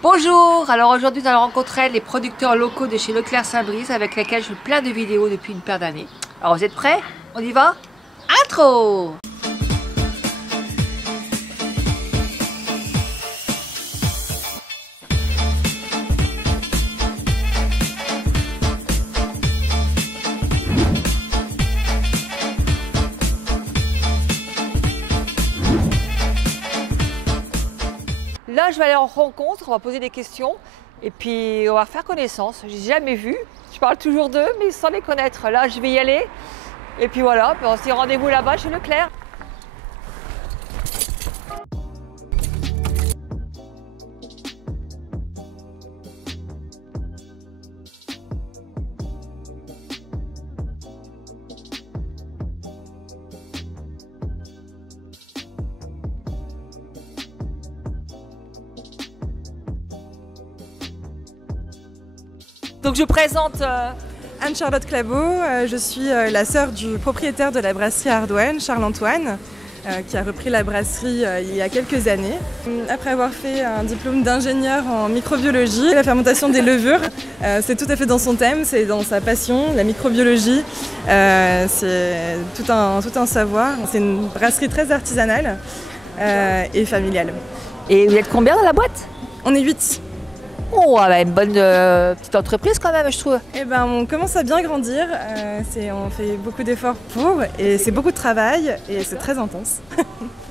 Bonjour, alors aujourd'hui nous allons rencontrer les producteurs locaux de chez Leclerc Saint-Brice avec lesquels je fais plein de vidéos depuis une paire d'années. Alors vous êtes prêts? On y va? Intro! Là, je vais aller en rencontre, on va poser des questions et puis on va faire connaissance. J'ai jamais vu, je parle toujours d'eux, mais sans les connaître. Là, je vais y aller et puis voilà, on se dit rendez-vous là-bas chez Leclerc. Donc je présente Anne-Charlotte Clabot, je suis la sœur du propriétaire de la brasserie Ardouenne, Charles-Antoine, qui a repris la brasserie il y a quelques années. Après avoir fait un diplôme d'ingénieur en microbiologie, la fermentation des levures, c'est tout à fait dans son thème, c'est dans sa passion, la microbiologie, c'est tout un savoir. C'est une brasserie très artisanale et familiale. et vous êtes combien dans la boîte? On est 8. Oh, bah, une bonne petite entreprise quand même, je trouve. Eh ben, on commence à bien grandir, on fait beaucoup d'efforts pour, et c'est beaucoup de travail, et c'est très intense.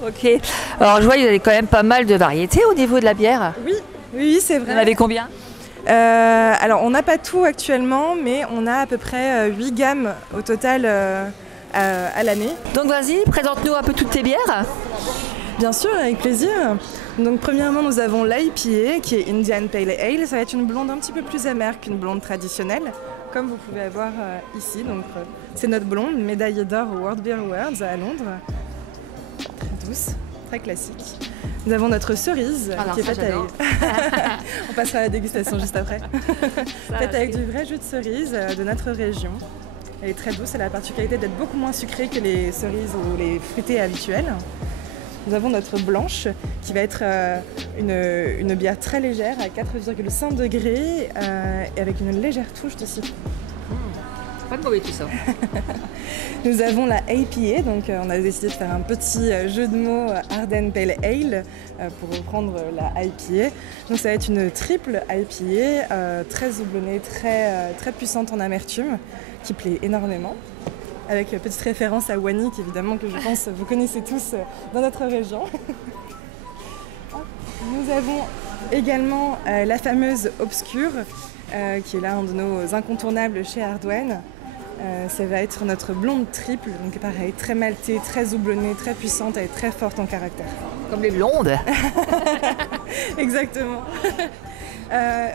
Ok. Alors je vois, vous avez quand même pas mal de variétés au niveau de la bière. Oui, c'est Vous en vrai. avez combien? Alors, on n'a pas tout actuellement, mais on a à peu près 8 gammes au total à l'année. Donc vas-y, présente-nous un peu toutes tes bières. Bien sûr, avec plaisir. Donc premièrement, nous avons l'IPA qui est Indian Pale Ale. Ça va être une blonde un petit peu plus amère qu'une blonde traditionnelle, comme vous pouvez avoir ici. Donc c'est notre blonde, médaillée d'or au World Beer Awards à Londres. Très douce, très classique. Nous avons notre cerise qui est faite avec... On passera à la dégustation juste après. Faite avec du vrai jus de cerise de notre région. Elle est très douce, elle a la particularité d'être beaucoup moins sucrée que les cerises ou les fruités habituels. Nous avons notre blanche qui va être une bière très légère à 4,5 degrés et avec une légère touche de citron. Pas de mauvais tout ça. Nous avons la APA, donc on a décidé de faire un petit jeu de mots Arden Pale Ale pour reprendre la IPA. Donc ça va être une triple IPA très houblonnée, très puissante en amertume qui plaît énormément. Avec petite référence à Wanik, évidemment, que je pense vous connaissez tous dans notre région. Nous avons également la fameuse Obscure, qui est l'un de nos incontournables chez Ardouenne. Ça va être notre blonde triple, donc pareil, très maltée, très houblonnée, très puissante et très forte en caractère. Comme les blondes. Exactement.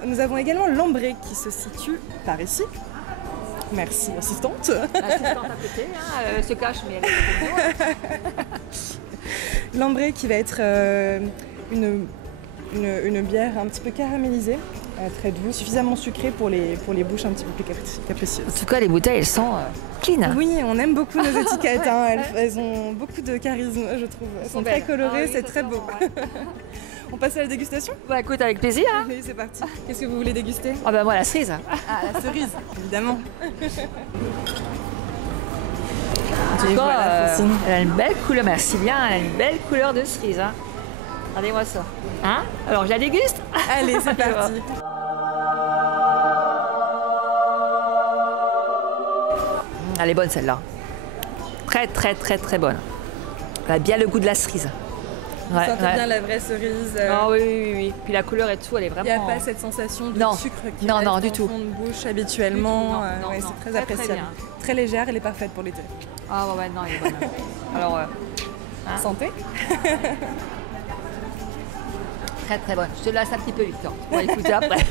Nous avons également l'ambré qui se situe par ici. Merci, assistante. L'assistante à côté, hein, elle se cache, mais elle est L'ambré qui va être une bière un petit peu caramélisée, très douce, suffisamment sucrée pour les bouches un petit peu plus capricieuses. En tout cas, les bouteilles, elles sont clean. Oui, on aime beaucoup nos étiquettes, hein. Elles ont beaucoup de charisme, je trouve. Elles sont très colorées, c'est très beau. On passe à la dégustation? Bah écoute, avec plaisir. Hein. Oui, c'est parti. Qu'est-ce que vous voulez déguster? Ah bah moi, la cerise. Ah, la cerise, évidemment. En tout Et cas, voilà, Francine. elle a une belle couleur, merci bien, elle a une belle couleur de cerise. Hein. Regardez-moi ça. Hein? Alors, je la déguste? Allez, c'est parti. Elle est bonne celle-là. Très bonne. Elle a bien le goût de la cerise. Vous sentez bien la vraie cerise. Ah oui. Puis la couleur et tout, elle est vraiment... Il n'y a pas cette sensation de sucre qui non, reste du en tout. fond de bouche habituellement. Non, c'est très appréciable. Très légère, elle est parfaite pour l'été. Ah ouais, non, elle est bonne. Alors, Santé. Très bonne. Je te laisse un petit peu, Victor. On va écouter après.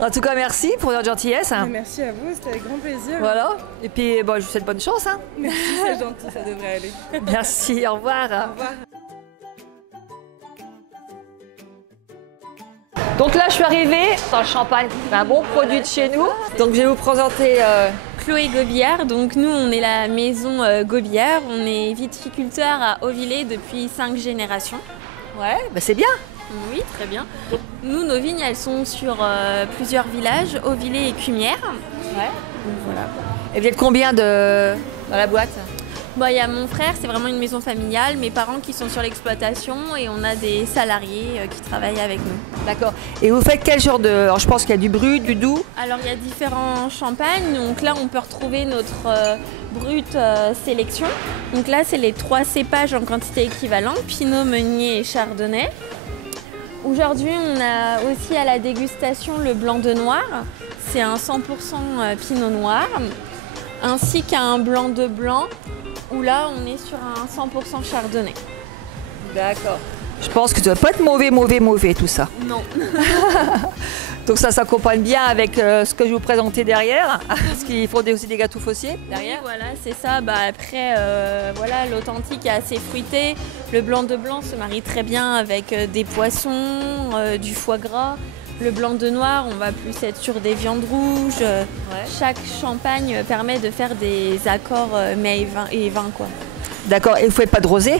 En tout cas, merci pour votre gentillesse. Merci à vous, c'était avec grand plaisir. Voilà. Et puis, bon, je vous souhaite bonne chance. Hein. Merci, c'est gentil, ça devrait aller. Merci, au revoir. Au revoir. Donc là, je suis arrivée dans le champagne. C'est un bon produit de chez nous. Donc, je vais vous présenter Chloé Gobière, donc nous on est la maison Gobière, on est viticulteur à Auvillers depuis 5 générations. Ouais, bah c'est bien. Oui, très bien. Nous, nos vignes, elles sont sur plusieurs villages, Auvillers et Cumières. Ouais. Donc voilà. Et vous êtes combien dans la boîte? Bon, il y a mon frère, c'est vraiment une maison familiale, mes parents qui sont sur l'exploitation et on a des salariés qui travaillent avec nous. D'accord. Et vous faites quel genre de... Alors, je pense qu'il y a du brut, du doux. Alors il y a différents champagnes, donc là on peut retrouver notre brut sélection. Donc là c'est les 3 cépages en quantité équivalente, Pinot, Meunier et Chardonnay. Aujourd'hui on a aussi à la dégustation le blanc de noir, c'est un 100% Pinot noir, ainsi qu'un blanc de blanc, où là on est sur un 100% Chardonnay. D'accord. Je pense que ça doit pas être mauvais tout ça. Non. Donc ça s'accompagne bien avec ce que je vais vous présenter derrière, parce qu'il faut aussi des gâteaux faussiers derrière. Oui, voilà, c'est ça. Bah, après, voilà, l'authentique est assez fruité. Le blanc de blanc se marie très bien avec des poissons, du foie gras. Le blanc de noir, on va plus être sur des viandes rouges. Ouais. Chaque champagne permet de faire des accords mets et vin, quoi. D'accord. Et vous faites pas de rosé?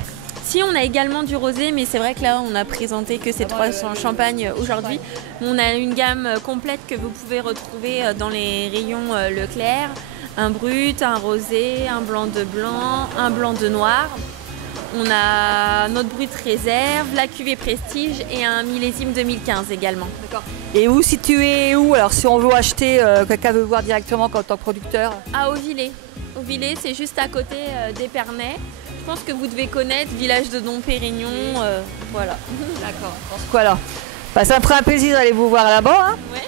Si, on a également du rosé, mais c'est vrai que là, on a présenté que ces 3 champagnes aujourd'hui. On a une gamme complète que vous pouvez retrouver dans les rayons Leclerc. Un brut, un rosé, un blanc de noir. On a notre brut réserve, la cuvée prestige et un millésime 2015 également. D'accord. Et vous situez où? Alors si on veut acheter, quelqu'un veut voir directement en tant que producteur? À Auvillers. Auvillers, c'est juste à côté d'Épernay. Je pense que vous devez connaître, village de Dom-Pérignon, voilà. D'accord. Dans ce coin-là. Bah, ça me ferait un plaisir d'aller vous voir là-bas. Hein. Ouais,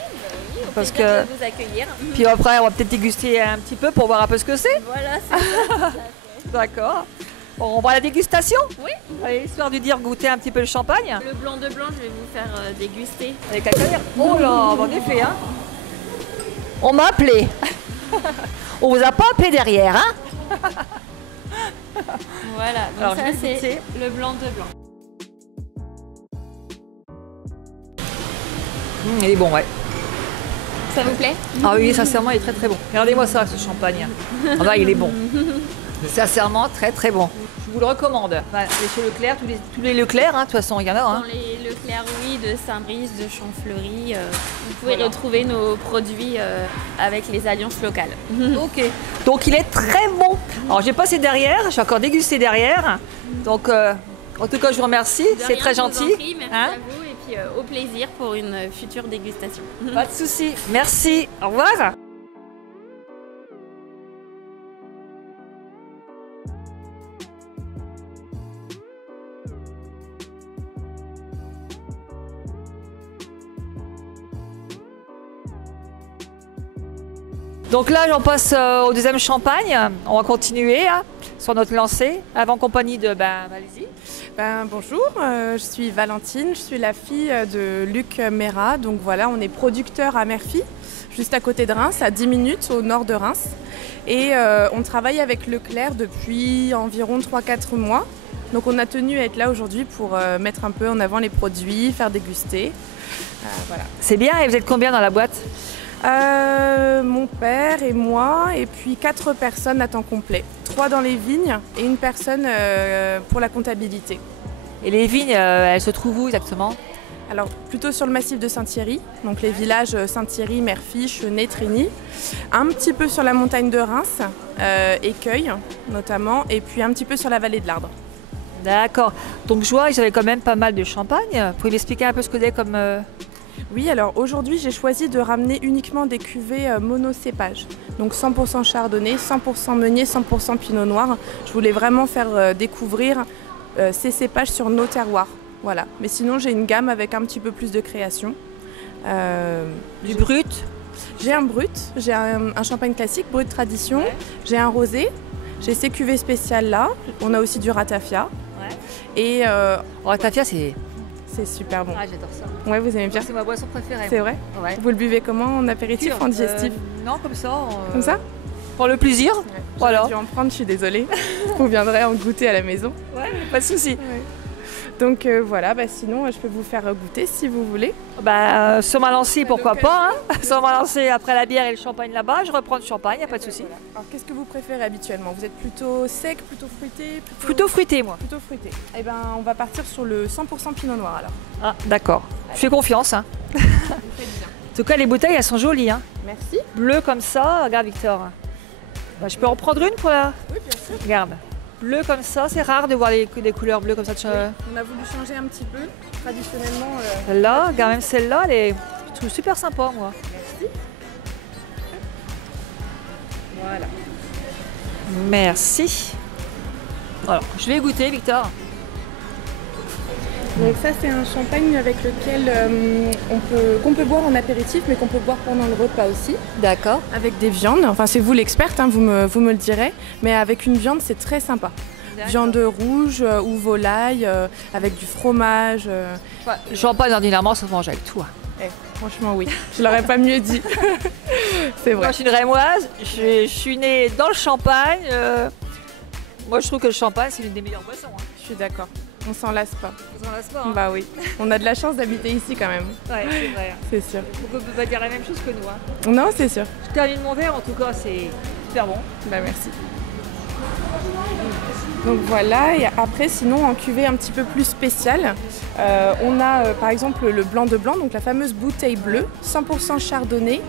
oui, au Parce plaisir que- de vous accueillir. Puis après, on va peut-être déguster un petit peu pour voir un peu ce que c'est. Voilà, c'est ça. D'accord. Bon, on va à la dégustation? Oui. Allez, histoire de dire goûter un petit peu le champagne. Le blanc de blanc, je vais vous faire déguster. Avec la caméra. Oh là, en effet, hein. On m'a appelé. On vous a pas appelé derrière, hein. Voilà, donc Alors, ça je vais c'est goûter. le blanc de blanc. Il est bon, ouais. Ça vous plaît? Ah oui, sincèrement, il est très très bon. Regardez-moi ça, ce champagne. Ah bah, il est bon. Sincèrement, très très bon. Je vous le recommande. Enfin, les chez Leclerc, tous les Leclerc, hein, de toute façon, il y en a. Dans Hein. les Leclerc, oui, de Saint-Brice, de Champfleury, vous pouvez Voilà. retrouver nos produits avec les alliances locales. Ok. Donc il est très bon. Alors j'ai passé derrière, j'ai encore dégusté derrière. Donc en tout cas, je vous remercie. De C'est rien, très je vous en gentil. prie, merci Hein. à vous et puis au plaisir pour une future dégustation. Pas de souci. Merci. Au revoir. Donc là, j'en passe au deuxième champagne. On va continuer hein, sur notre lancée, avant compagnie de allez-y. Bonjour, je suis Valentine, je suis la fille de Luc Mera. Donc voilà, on est producteur à Merphy, juste à côté de Reims, à 10 minutes au nord de Reims. Et on travaille avec Leclerc depuis environ 3-4 mois. Donc on a tenu à être là aujourd'hui pour mettre un peu en avant les produits, faire déguster. Voilà. C'est bien, et vous êtes combien dans la boîte? Mon père et moi, et puis 4 personnes à temps complet. 3 dans les vignes et une personne pour la comptabilité. Et les vignes, elles se trouvent où exactement? Alors plutôt sur le massif de Saint-Thierry, donc les villages Saint-Thierry, Merphy, Chenay, Trigny. Un petit peu sur la montagne de Reims, Écueil notamment, et puis un petit peu sur la vallée de l'Ardre. D'accord. Donc je vois, ils avaient quand même pas mal de champagne. Vous pouvez m'expliquer un peu ce que c'est comme... Oui, alors aujourd'hui j'ai choisi de ramener uniquement des cuvées monocépages. Donc 100% chardonnay, 100% meunier, 100% pinot noir. Je voulais vraiment faire découvrir ces cépages sur nos terroirs. Voilà. Mais sinon j'ai une gamme avec un petit peu plus de création. Du brut? J'ai un brut, j'ai un champagne classique, brut tradition, Ouais. j'ai un rosé, j'ai ces cuvées spéciales là, on a aussi du ratafia. Ouais. Et Oh, ratafia, c'est... c'est super bon. Ah, j'adore ça. Ouais, vous aimez bien? C'est ma boisson préférée. C'est vrai? Ouais. Vous le buvez comment? En apéritif ou en digestif? Non, comme ça. Comme ça? Pour le plaisir. Voilà. J'aurais dû en prendre, je suis désolée. Vous viendrez en goûter à la maison. Ouais, pas de souci. Donc voilà, sinon je peux vous faire goûter si vous voulez. Sur ma lancée, pourquoi pas. Hein. Sur ma lancée, après la bière et le champagne là-bas, je reprends le champagne, il n'y a pas de souci. Voilà. Alors qu'est-ce que vous préférez habituellement? Vous êtes plutôt sec, plutôt fruité? Plutôt fruité, moi. Plutôt fruité. Eh ben, on va partir sur le 100% pinot noir alors. Ah, d'accord. Je fais confiance. Hein. En tout cas, les bouteilles, elles sont jolies. Hein. Merci. Bleu comme ça, regarde Victor. Je peux en prendre une pour la... Oui, bien sûr. Regarde. Bleu comme ça, c'est rare de voir des couleurs bleues comme ça. Oui, on a voulu changer un petit peu. Traditionnellement... Celle-là, regarde, même celle-là, je trouve super sympa, moi. Merci. Voilà. Merci. Alors, je vais goûter, Victor. Donc ça, c'est un champagne avec lequel qu'on peut boire en apéritif, mais qu'on peut boire pendant le repas aussi. D'accord. Avec des viandes, enfin c'est vous l'experte, hein, vous me le direz, mais avec une viande, c'est très sympa. Viande rouge ou volaille, avec du fromage. Le champagne, ordinairement, ça se mange avec tout. Franchement, oui. Je l'aurais pas mieux dit. C'est vrai. Moi, je suis une Rémoise, je suis née dans le champagne. Moi, je trouve que le champagne, c'est l'une des meilleures boissons. Hein. Je suis d'accord. On s'en lasse pas. On s'en lasse pas. Hein. Bah oui. On a de la chance d'habiter ici quand même. Ouais, c'est vrai. C'est sûr. On peut pas dire la même chose que nous. Hein. Non, c'est sûr. Je termine mon verre, en tout cas, c'est super bon. Bah merci. Donc voilà, et après sinon en cuvée un petit peu plus spéciale, on a par exemple le blanc de blanc, donc la fameuse bouteille bleue, 100% chardonnay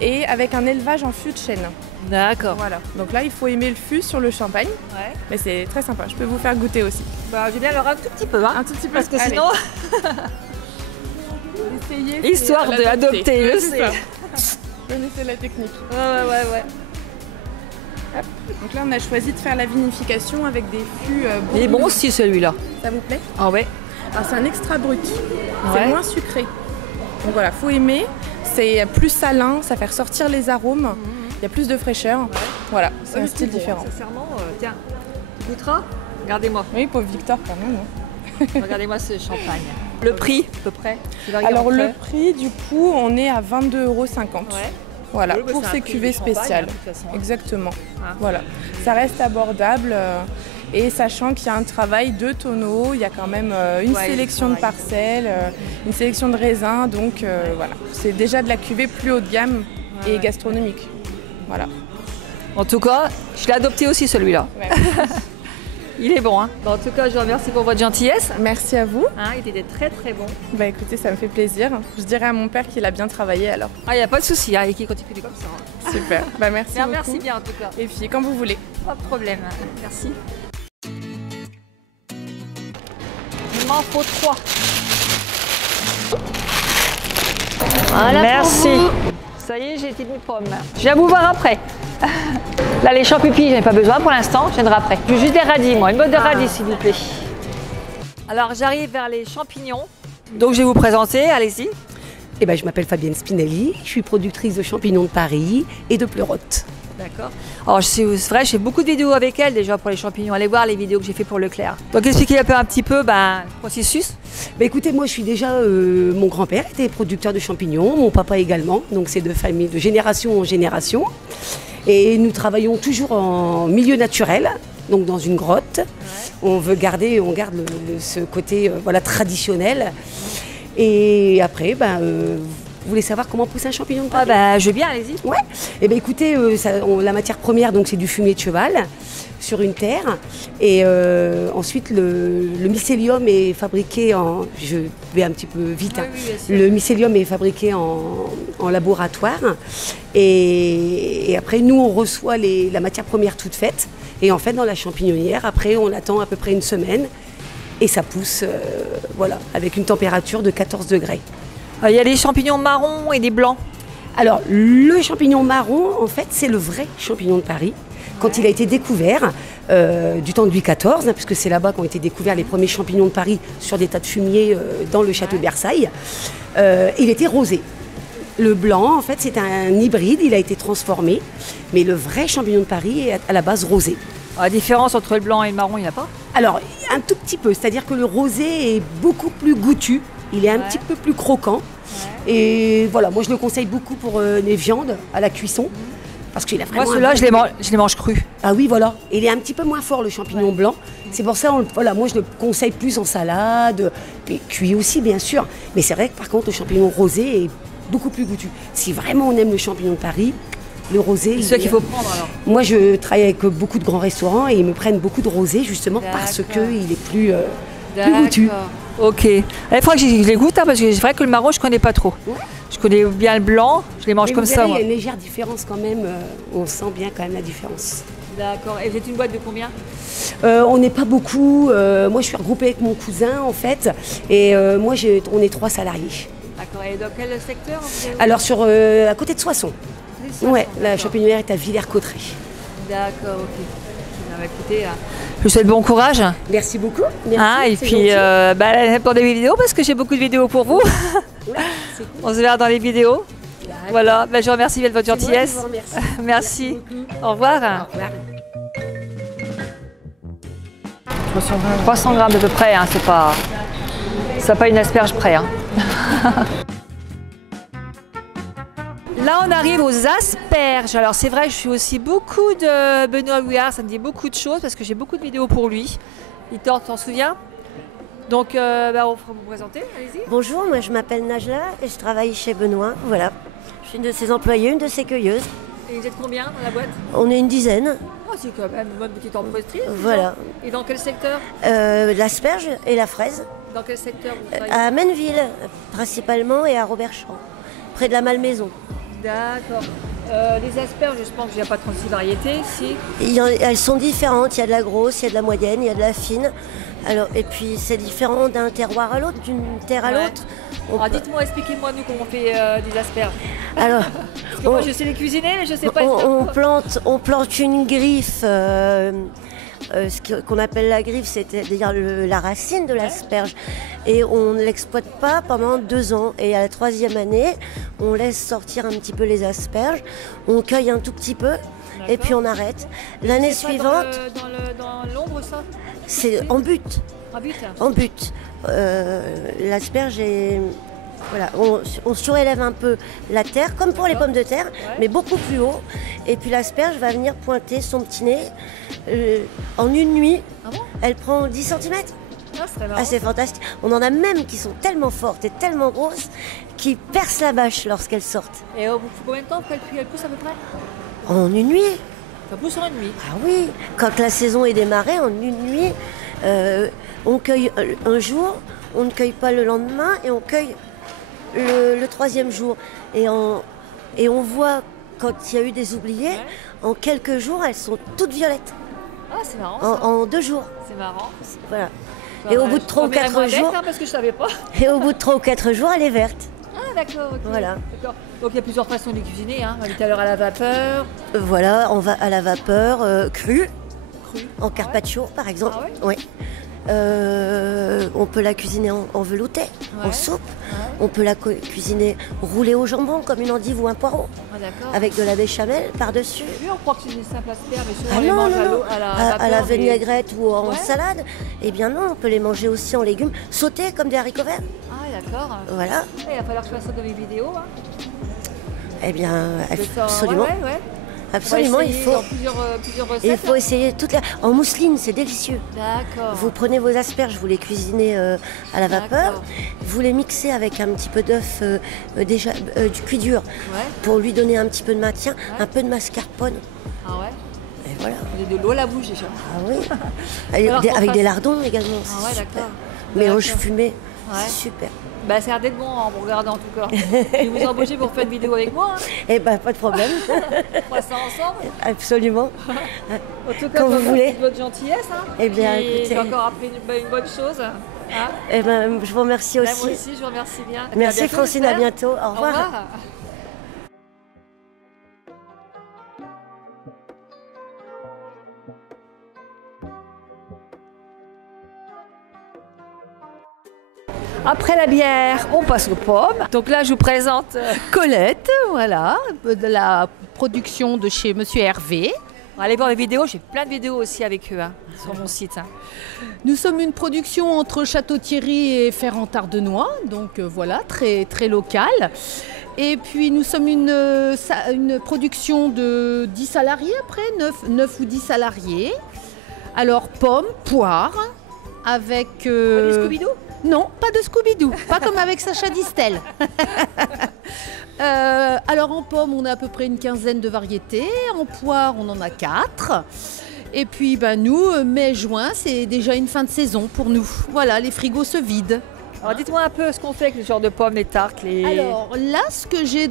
et avec un élevage en fût de chêne. D'accord. Voilà, donc là il faut aimer le fût sur le champagne, mais c'est très sympa, je peux vous faire goûter aussi. Je vais bien leur un tout petit peu, hein. Un tout petit peu. Parce que sinon... Essayez, histoire d'adopter, je sais. Connaissez la technique. Ouais. Hop. Donc là on a choisi de faire la vinification avec des fûts Il est bon aussi celui-là. Ça vous plaît? Ah ouais. C'est un extra brut, c'est moins sucré. Donc voilà, faut aimer, c'est plus salin, ça fait ressortir les arômes, il y a plus de fraîcheur. Voilà, c'est un style différent. Sincèrement, tiens, tu goûteras? Regardez-moi. Oui, pauvre Victor quand même. Hein. Regardez-moi ce champagne. Le prix, à peu près? Alors le prix, du coup, on est à 22,50 €. Voilà, pour ces cuvées spéciales. Exactement. Voilà, ça reste abordable et sachant qu'il y a un travail de tonneaux, il y a quand même une sélection de parcelles, une sélection de raisins, donc voilà, c'est déjà de la cuvée plus haut de gamme et gastronomique. Voilà. En tout cas, je l'ai adopté aussi celui-là. Il est bon, hein. En tout cas, je vous remercie pour votre gentillesse. Merci à vous. Il était très très bon. Bah écoutez, ça me fait plaisir. Je dirais à mon père qu'il a bien travaillé alors. Il n'y a pas de souci, et qu'il continue comme ça. Hein. Super. Merci beaucoup. Merci bien en tout cas. Et puis quand vous voulez. Pas de problème. Merci. Il m'en faut 3. Voilà. Merci. Ça y est, j'ai été mi-pomme. Je viens vous voir après. Là, les champs-pupilles, j'en ai pas besoin pour l'instant, je viendrai après. Je veux juste des radis, moi, une botte de radis, s'il vous plaît. Alors, j'arrive vers les champignons. Donc, je vais vous présenter, allez-y. Je m'appelle Fabienne Spinelli, je suis productrice de champignons de Paris et de pleurotes. D'accord. Alors, c'est vrai, j'ai beaucoup de vidéos avec elle déjà pour les champignons. Allez voir les vidéos que j'ai fait pour Leclerc. Donc, expliquez un petit peu le processus. Écoutez, moi, je suis déjà... mon grand-père était producteur de champignons, mon papa également. Donc, c'est de famille, de génération en génération. Et nous travaillons toujours en milieu naturel, donc dans une grotte. On garde ce côté traditionnel. Et après, vous voulez savoir comment pousser un champignon de Paris? Je veux bien, allez-y. Ouais. Écoutez, la matière première, donc c'est du fumier de cheval sur une terre. Et ensuite, le mycélium est fabriqué en... Je vais un petit peu vite. Le mycélium est fabriqué en laboratoire. Et après, nous, on reçoit la matière première toute faite. Et en fait, dans la champignonnière, après, on attend à peu près une semaine. Et ça pousse, avec une température de 14 degrés. Il y a des champignons marrons et des blancs. Alors, le champignon marron, en fait, c'est le vrai champignon de Paris. Quand il a été découvert, du temps de Louis XIV, puisque c'est là-bas qu'ont été découverts les premiers champignons de Paris sur des tas de fumier dans le château de Versailles, il était rosé. Le blanc, en fait, c'est un hybride, il a été transformé, mais le vrai champignon de Paris est à la base rosé. La différence entre le blanc et le marron, il n'y en a pas? Alors, un tout petit peu, c'est-à-dire que le rosé est beaucoup plus goûtu, il est un petit peu plus croquant. Et voilà, moi je le conseille beaucoup pour les viandes à la cuisson, parce qu'il a vraiment... Moi, ceux-là, je les mange crus. Ah oui, voilà. Il est un petit peu moins fort, le champignon blanc. C'est pour ça, voilà, moi je le conseille plus en salade, et cuit aussi, bien sûr. Mais c'est vrai que par contre, le champignon rosé est beaucoup plus goûtu. Si vraiment on aime le champignon de Paris, le rosé... C'est ce qu'il faut prendre alors. Moi, je travaille avec beaucoup de grands restaurants et ils me prennent beaucoup de rosé, justement, parce qu'il est plus goûtu. Ok. Il faudra que je les goûte, hein, parce que c'est vrai que le marron, je ne connais pas trop. Je connais bien le blanc, je les mange comme ça. Il y a une légère différence quand même, on sent bien quand même la différence. D'accord. Et vous êtes une boîte de combien? On n'est pas beaucoup. Moi, je suis regroupée avec mon cousin, en fait. Et moi, on est 3 salariés. D'accord. Et dans quel secteur? Alors, à côté de Soissons. Ouais, la champignière est à Villers-Cotterêts. D'accord, ok. Bah, écoutez, je vous souhaite bon courage. Merci beaucoup. Merci, et puis, pour des vidéos, parce que j'ai beaucoup de vidéos pour vous. Ouais, cool. On se verra dans les vidéos. Voilà, je vous remercie de votre gentillesse. Merci. Au revoir. Au revoir. 300 grammes à peu près, hein, c'est pas une asperge près. Hein. Là, on arrive aux asperges. Alors, c'est vrai, je suis aussi beaucoup de Benoît Houillard. Ça me dit beaucoup de choses parce que j'ai beaucoup de vidéos pour lui. Il t'en souvient? Donc, on va vous présenter. Allez-y. Bonjour, moi je m'appelle Najla et je travaille chez Benoît. Voilà. Je suis une de ses employées, une de ses cueilleuses. Et vous êtes combien dans la boîte? On est une dizaine. Oh, c'est quand même une bonne petite entreprise. Voilà. Et dans quel secteur? L'asperge et la fraise. Dans quel secteur vous travaillez? À Menneville, principalement, et à Robertchamp, près de la Malmaison. D'accord. Les asperges, je pense qu'il n'y a pas 36 variétés ici. Elles sont différentes. Il y a de la grosse, il y a de la moyenne, il y a de la fine. Alors, et puis c'est différent d'un terroir à l'autre, d'une terre à l'autre. Alors dites-moi, expliquez-moi nous comment on fait des asperges. Alors, parce que moi je sais les cuisiner, mais je ne sais pas. On plante une griffe. Ce qu'on appelle la griffe, c'est-à-dire la racine de l'asperge. Et on ne l'exploite pas pendant 2 ans. Et à la 3e année, on laisse sortir un petit peu les asperges, on cueille un tout petit peu, et puis on arrête. L'année suivante... Dans l'ombre, ça? C'est en but. En but? En but. L'asperge est... Voilà, on surélève un peu la terre, comme pour les pommes de terre, mais beaucoup plus haut. Et puis l'asperge va venir pointer son petit nez en une nuit. Ah bon? Elle prend 10 cm. Ah, c'est fantastique. On en a même qui sont tellement fortes et tellement grosses qui percent la bâche lorsqu'elles sortent. Et au bout de combien de temps qu'elle pousse à peu près? En une nuit. Ça pousse en une nuit? Ah oui, quand la saison est démarrée, en une nuit, on cueille un jour, on ne cueille pas le lendemain et on cueille le 3e jour. Et on voit, quand il y a eu des oubliés, en quelques jours, elles sont toutes violettes. Ah, c'est marrant. En 2 jours. C'est marrant. Voilà. Et au bout de 3 ou 4 jours. Parce que je savais pas. Et au bout de 3 ou 4 jours, elle est verte. Ah, d'accord. Okay. Voilà. D'accord. Donc il y a plusieurs façons de les cuisiner. Hein. On dit tout à l'heure à la vapeur. Voilà, on va à la vapeur, crue. En carpaccio, par exemple. Ah ouais? Oui. On peut la cuisiner en velouté, en soupe. On peut la cuisiner roulée au jambon comme une endive ou un poireau. Avec de la béchamel par-dessus. Oui, on croit que c'est une simple asperge, mais souvent on les mange à la vinaigrette ou en salade. Eh bien non, on peut les manger aussi en légumes, sautés comme des haricots verts. Ah d'accord. Voilà. Il va falloir que je fasse ça dans mes vidéos. Hein. Eh bien, absolument. Absolument, il faut. Plusieurs recettes, il faut essayer toutes les. En mousseline, c'est délicieux. D'accord. Vous prenez vos asperges, vous les cuisinez à la vapeur, vous les mixez avec un petit peu d'œuf déjà du cuit dur pour lui donner un petit peu de maintien, un peu de mascarpone. Ah ouais. Et voilà. Vous avez de l'eau à la bouche déjà. Ah oui. avec des lardons également. Ah ouais, d'accord. Mélange fumé, c'est super. Bah, ça a l'air d'être bon en vous regardant en tout cas. Je vais vous embaucher pour faire une vidéo avec moi. Hein. Eh ben, pas de problème. On fera ça ensemble. Absolument. En tout cas, quand vous voulez. Votre gentillesse. Hein. Eh bien, écoutez. J'ai encore appris une bonne chose. Hein. Eh ben, je vous remercie aussi. Moi aussi, je vous remercie bien. Merci Francine, à bientôt. Au revoir. Au revoir. Après la bière, on passe aux pommes. Donc là, je vous présente Colette, voilà, de la production de chez Monsieur Hervé. Allez voir les vidéos, j'ai plein de vidéos aussi avec eux sur mon site. Nous sommes une production entre Château-Thierry et Ferrand-Tardenois, donc voilà, très, très locale. Et puis nous sommes une production de 10 salariés après, 9 ou 10 salariés. Alors pommes, poires, avec... Pas de Scooby-Doo ? Non, pas de Scooby-Doo, pas comme avec Sacha Distel. Alors en pommes, on a à peu près une quinzaine de variétés. En poires, on en a 4. Et puis nous, mai-juin, c'est déjà une fin de saison pour nous. Voilà, les frigos se vident. Alors dites-moi un peu ce qu'on fait avec ce genre de pommes, les tartes, les... Alors là, ce que j'ai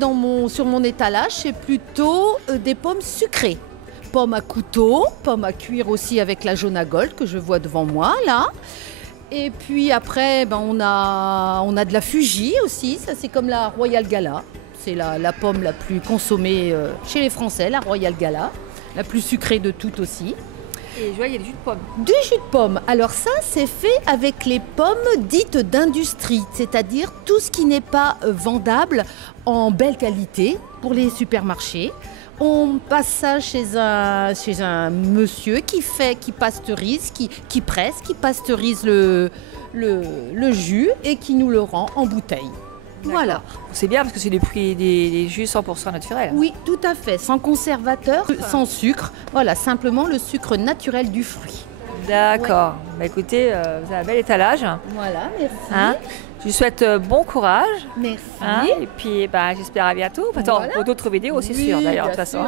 sur mon étalage, c'est plutôt des pommes sucrées. Pommes à couteau, pommes à cuire aussi avec la jaune à gold que je vois devant moi là. Et puis après, on a de la Fuji aussi, ça c'est comme la Royal Gala. C'est la pomme la plus consommée chez les Français, la Royal Gala, la plus sucrée de toutes aussi. Et je vois, il y a du jus de pomme. Du jus de pomme. Alors ça, c'est fait avec les pommes dites d'industrie, c'est-à-dire tout ce qui n'est pas vendable en belle qualité pour les supermarchés. On passe ça chez un monsieur qui pasteurise, qui presse, qui pasteurise le jus et qui nous le rend en bouteille. Voilà. C'est bien parce que c'est des jus 100% naturels. Oui, tout à fait. Sans conservateur, sans sucre. Voilà, simplement le sucre naturel du fruit. D'accord. Ouais. Écoutez, vous avez un bel étalage. Voilà, merci. Je vous souhaite bon courage. Merci. Et puis j'espère à bientôt. Attends, pour d'autres vidéos, c'est sûr d'ailleurs, de toute façon.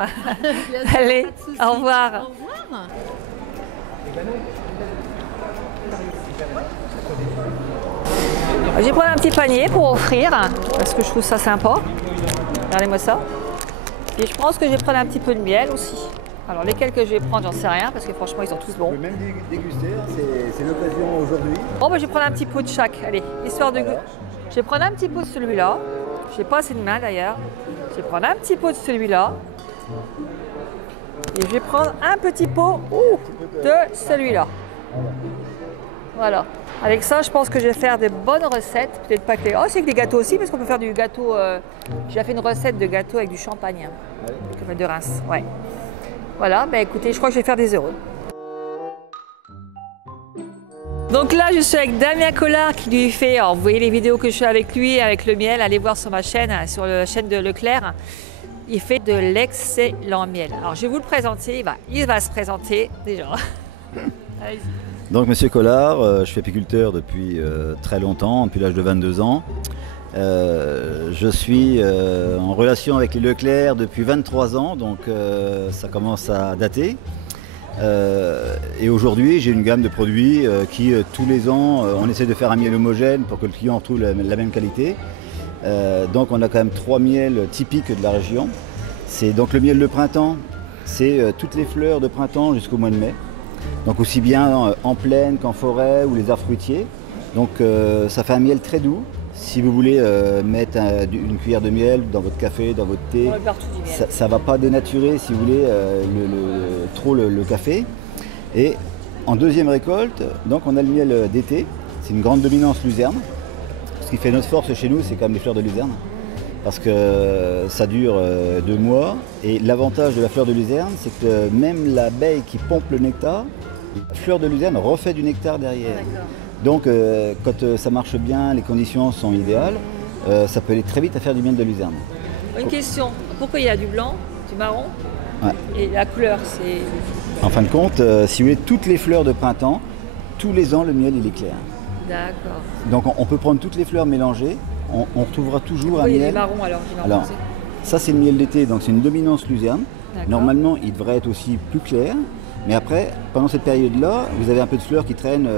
Allez, au revoir. Au revoir. Je vais prendre un petit panier pour offrir, parce que je trouve ça sympa. Regardez-moi ça. Et je pense que je vais prendre un petit peu de miel aussi. Alors lesquels que je vais prendre, j'en sais rien, parce que franchement, ils sont tous bons. On peut même déguster, c'est l'occasion aujourd'hui. Bon, je vais prendre un petit pot de chaque. Allez, histoire de goût. Je vais prendre un petit pot de celui-là. Je n'ai pas assez de main d'ailleurs. Je vais prendre un petit pot de celui-là. Et je vais prendre un petit pot de celui-là. Voilà. Avec ça, je pense que je vais faire de bonnes recettes. Peut-être pas que les... Oh, c'est que des gâteaux aussi, parce qu'on peut faire du gâteau... J'ai fait une recette de gâteau avec du champagne. De Reims, ouais. Voilà, écoutez, je crois que je vais faire des heureux. Donc là, je suis avec Damien Collard qui lui fait... Alors, vous voyez les vidéos que je fais avec lui, avec le miel. Allez voir sur ma chaîne, sur la chaîne de Leclerc. Il fait de l'excellent miel. Alors, je vais vous le présenter. Il va se présenter déjà. Allez-y. Donc Monsieur Collard, je suis apiculteur depuis très longtemps, depuis l'âge de 22 ans. Je suis en relation avec les Leclerc depuis 23 ans, donc ça commence à dater. Et aujourd'hui, j'ai une gamme de produits qui, tous les ans, on essaie de faire un miel homogène pour que le client retrouve la même qualité. Donc on a quand même 3 miels typiques de la région. C'est donc le miel de printemps, c'est toutes les fleurs de printemps jusqu'au mois de mai. Donc aussi bien en plaine qu'en forêt ou les arbres fruitiers. Donc ça fait un miel très doux. Si vous voulez mettre une cuillère de miel dans votre café, dans votre thé, ça ne va pas dénaturer, si vous voulez, trop le café. Et en deuxième récolte, donc on a le miel d'été. C'est une grande dominance luzerne. Ce qui fait notre force chez nous, c'est quand même les fleurs de luzerne. Parce que ça dure 2 mois. Et l'avantage de la fleur de luzerne, c'est que même l'abeille qui pompe le nectar, la fleur de luzerne refait du nectar derrière. Donc quand ça marche bien, les conditions sont idéales, ça peut aller très vite à faire du miel de luzerne. Une question, pourquoi il y a du blanc, du marron et la couleur, c'est... En fin de compte, si vous voulez, toutes les fleurs de printemps, tous les ans le miel il est clair. D'accord. Donc on peut prendre toutes les fleurs mélangées, on retrouvera toujours un miel. Il y a du marron alors, ça c'est le miel d'été, donc c'est une dominance luzerne. Normalement il devrait être aussi plus clair. Mais après, pendant cette période-là, vous avez un peu de fleurs qui traînent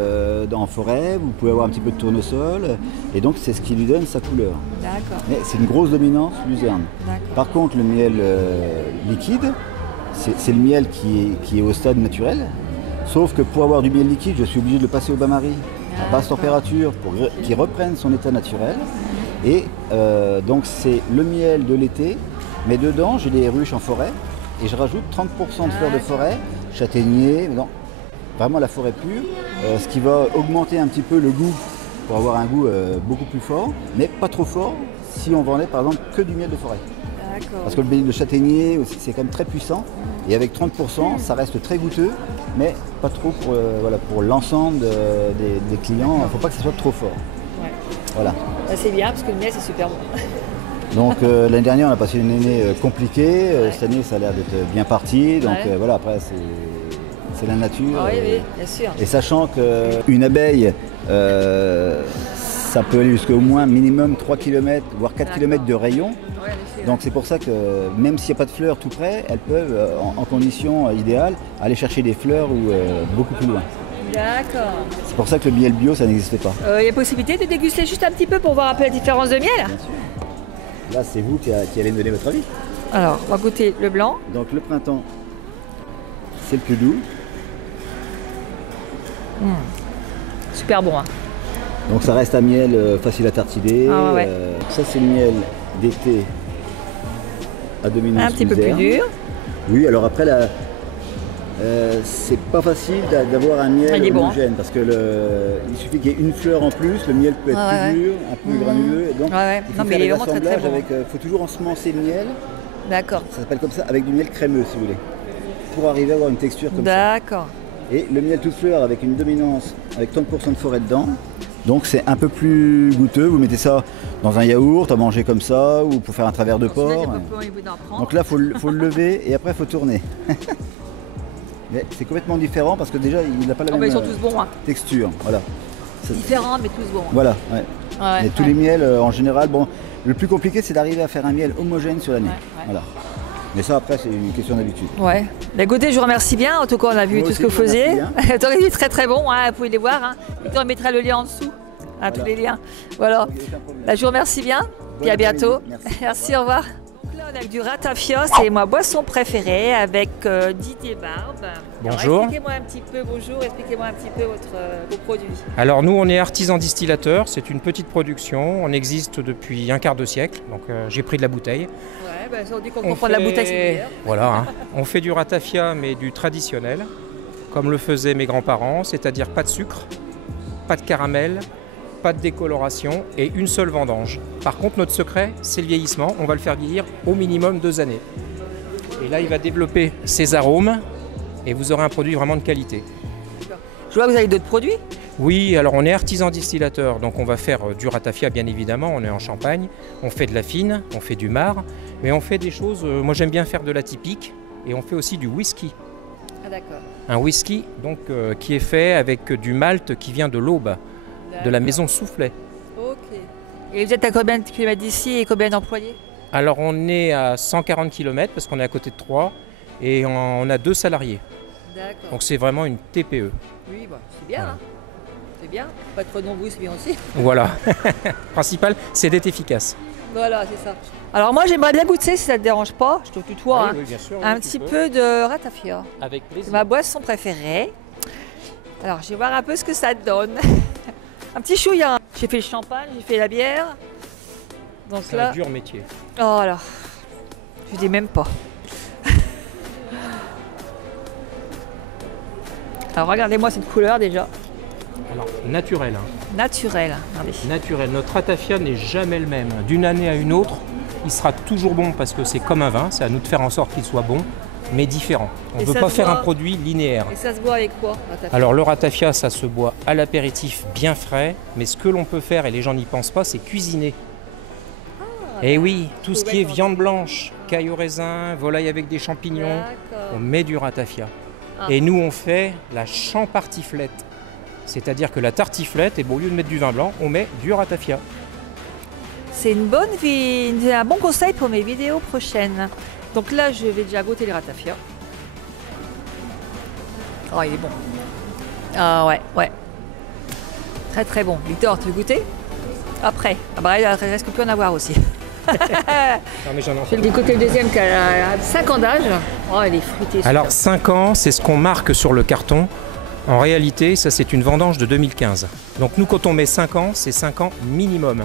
en forêt, vous pouvez avoir un petit peu de tournesol, et donc c'est ce qui lui donne sa couleur. D'accord. Mais c'est une grosse dominance luzerne. Par contre, le miel liquide, c'est le miel qui est au stade naturel, sauf que pour avoir du miel liquide, je suis obligé de le passer au bain-marie, à basse température, pour qu'il reprenne son état naturel. Et donc c'est le miel de l'été, mais dedans j'ai des ruches en forêt, et je rajoute 30% de fleurs de forêt, châtaignier, non, vraiment la forêt pure, ce qui va augmenter un petit peu le goût pour avoir un goût beaucoup plus fort, mais pas trop fort si on vendait par exemple que du miel de forêt. Parce que le châtaignier, c'est quand même très puissant. Et avec 30%, ça reste très goûteux, mais pas trop pour, voilà, pour l'ensemble des clients. Il ne faut pas que ce soit trop fort. Ouais. Voilà. C'est bien parce que le miel, c'est super bon. Donc l'année dernière, on a passé une année compliquée. Cette année, ça a l'air d'être bien parti. Donc voilà, après, c'est la nature. Ah, oui, bien sûr. Et sachant qu'une abeille, ça peut aller jusqu'au moins minimum 3 km, voire 4 km de rayon. Ouais, donc c'est pour ça que même s'il n'y a pas de fleurs tout près, elles peuvent, en conditions idéales, aller chercher des fleurs ou beaucoup plus loin. D'accord. C'est pour ça que le miel bio, ça n'existe pas. Il y a possibilité de déguster juste un petit peu pour voir un peu la différence de miel? Bien sûr. Là, c'est vous qui allez me donner votre avis. Alors, on va goûter le blanc. Donc le printemps, c'est le plus doux. Super bon. Hein. Donc ça reste un miel facile à tartiner. Ah, ouais. Ça, c'est le miel d'été à dominance un petit peu plus dur. Oui, alors après, c'est pas facile d'avoir un miel homogène parce que il suffit qu'il y ait une fleur en plus, le miel peut être plus dur, un peu plus granuleux. Et donc, il faut faire des assemblages il faut toujours ensemencer le miel. D'accord. Ça s'appelle comme ça, avec du miel crémeux si vous voulez, pour arriver à avoir une texture comme ça. D'accord. Et le miel toute fleur avec une dominance, avec 30% de forêt dedans. Donc c'est un peu plus goûteux, vous mettez ça dans un yaourt à manger comme ça ou pour faire un travers de porc. Donc là il faut le lever et après il faut tourner. Mais c'est complètement différent parce que déjà il n'a pas la même ils sont tous bons, hein. texture. Voilà. Différents mais tous bons. Voilà, ouais. Mais tous les miels en général, bon, le plus compliqué c'est d'arriver à faire un miel homogène sur l'année. Voilà. Mais ça après c'est une question d'habitude. Ouais. Écoutez, je vous remercie bien. En tout cas, on a vu tout ce que vous faisiez. T'aurais dit très très bon, hein, vous pouvez les voir. Hein. On mettra le lien en dessous, hein, tous les liens. Voilà. Là, je vous remercie bien. Et à bientôt. Merci, au revoir. Donc là, on a du ratafia, c'est ma boisson préférée avec Didier Barbe. Bonjour. Expliquez-moi un petit peu, expliquez-moi un petit peu vos produits. Alors nous, on est artisan distillateur, c'est une petite production, on existe depuis un quart de siècle, donc j'ai pris de la bouteille. Ouais, on dit qu'on comprend de la bouteille, c'est meilleur. Voilà, hein. On fait du ratafia, mais du traditionnel, comme le faisaient mes grands-parents, c'est-à-dire pas de sucre, pas de caramel, pas de décoloration et une seule vendange. Par contre, notre secret, c'est le vieillissement, on va le faire vieillir au minimum 2 années. Et là, il va développer ses arômes, et vous aurez un produit vraiment de qualité. Je vois que vous avez d'autres produits? Oui, alors on est artisan distillateur, donc on va faire du ratafia bien évidemment, on est en Champagne, on fait de la fine, on fait du marc, mais on fait des choses, moi j'aime bien faire de l'atypique, et on fait aussi du whisky. Ah d'accord. Un whisky donc, qui est fait avec du malt qui vient de l'Aube, de la maison Soufflet. Ok. Et vous êtes à combien de kilomètres d'ici et combien d'employés? Alors on est à 140 km parce qu'on est à côté de Troyes, et on a 2 salariés. D'accord. Donc c'est vraiment une TPE. Oui, bah, c'est bien. Hein. C'est bien. Pas trop nombreux, c'est bien aussi. Voilà. Le principal, c'est d'être efficace. Voilà, c'est ça. Alors moi, j'aimerais bien goûter, si ça ne te dérange pas, je te tutoie, oui, bien sûr, un petit peu de ratafia. Avec plaisir. C'est ma boisson préférée. Alors, je vais voir un peu ce que ça donne. Un petit chouïa. J'ai fait le champagne, j'ai fait la bière. Donc c'est là... un dur métier. Oh là, je dis même pas. Alors regardez-moi cette couleur déjà. Alors naturel. Hein. Naturel, regardez. Naturel. Notre ratafia n'est jamais le même. D'une année à une autre, il sera toujours bon parce que c'est comme un vin. C'est à nous de faire en sorte qu'il soit bon, mais différent. On ne veut pas faire un produit linéaire. Et ça se boit avec quoi, ratafia? Alors le ratafia, ça se boit à l'apéritif bien frais. Mais ce que l'on peut faire, et les gens n'y pensent pas, c'est cuisiner. Et oui, tout ce qui est viande blanche, caille au raisin, volaille avec des champignons, on met du ratafia. Et nous, on fait la champartiflette. C'est-à-dire que la tartiflette, et bon, au lieu de mettre du vin blanc, on met du ratafia. C'est un bon conseil pour mes vidéos prochaines. Donc là, je vais déjà goûter les ratafia. Oh, il est bon. Ah ouais. Très très bon. Victor, tu veux goûter? Après. Ah bah, il reste plus en avoir aussi. Non, mais j'en ai je vais goûter le deuxième qui a 5 ans d'âge. Oh, elle est fruitée. Alors 5 ans, c'est ce qu'on marque sur le carton. En réalité, ça c'est une vendange de 2015. Donc nous, quand on met 5 ans, c'est 5 ans minimum.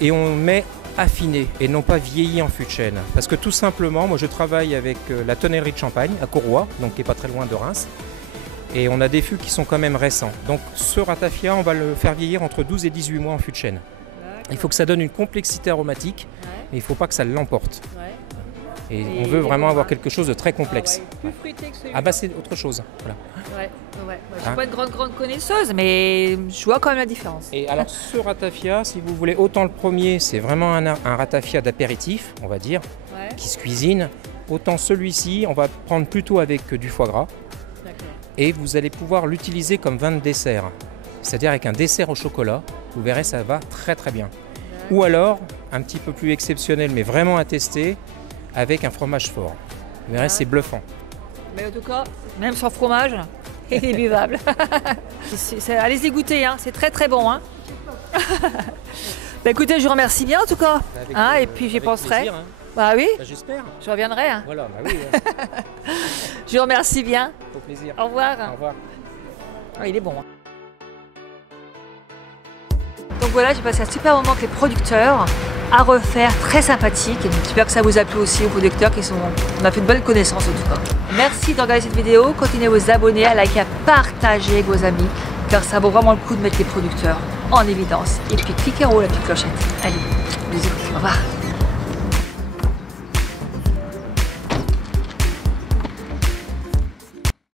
Et on met affiné et non pas vieilli en fût de chêne. Parce que tout simplement, moi je travaille avec la tonnellerie de Champagne à Courroy, donc qui n'est pas très loin de Reims. Et on a des fûts qui sont quand même récents. Donc ce ratafia, on va le faire vieillir entre 12 et 18 mois en fût de chêne. Il faut que ça donne une complexité aromatique, mais il ne faut pas que ça l'emporte. Et on veut vraiment avoir quelque chose de très complexe. Plus fruité que celui-là. Ah bah c'est autre chose. Voilà. Ouais. Je suis Hein? pas une grande connaisseuse, mais je vois quand même la différence. Et alors ce ratafia, si vous voulez, autant le premier, c'est vraiment un ratafia d'apéritif, on va dire, Ouais, qui se cuisine. Autant celui-ci, on va prendre plutôt avec du foie gras. d'accord. Et vous allez pouvoir l'utiliser comme vin de dessert. C'est-à-dire avec un dessert au chocolat, vous verrez ça va très très bien. Ou alors, un petit peu plus exceptionnel mais vraiment à tester, avec un fromage fort. Vous verrez, c'est bluffant. Mais en tout cas, même sans fromage, il est buvable. Allez-y goûter, hein. C'est très très bon. Hein. Bah, écoutez, je vous remercie bien en tout cas. Hein, et puis j'y penserai. Plaisir, hein. Bah oui, Bah, j'espère. je reviendrai. Hein. Voilà, bah oui, Je vous remercie bien. au plaisir. Au revoir. Au revoir. Ah, il est bon. Hein. Donc voilà, j'ai passé un super moment avec les producteurs à refaire, très sympathique. Et j'espère que ça vous a plu aussi aux producteurs on a fait de bonnes connaissances en tout cas. Merci de regarder cette vidéo, continuez à vous abonner, à liker, à partager avec vos amis, car ça vaut vraiment le coup de mettre les producteurs en évidence. Et puis cliquez en haut la petite clochette. Allez, bisous, au revoir.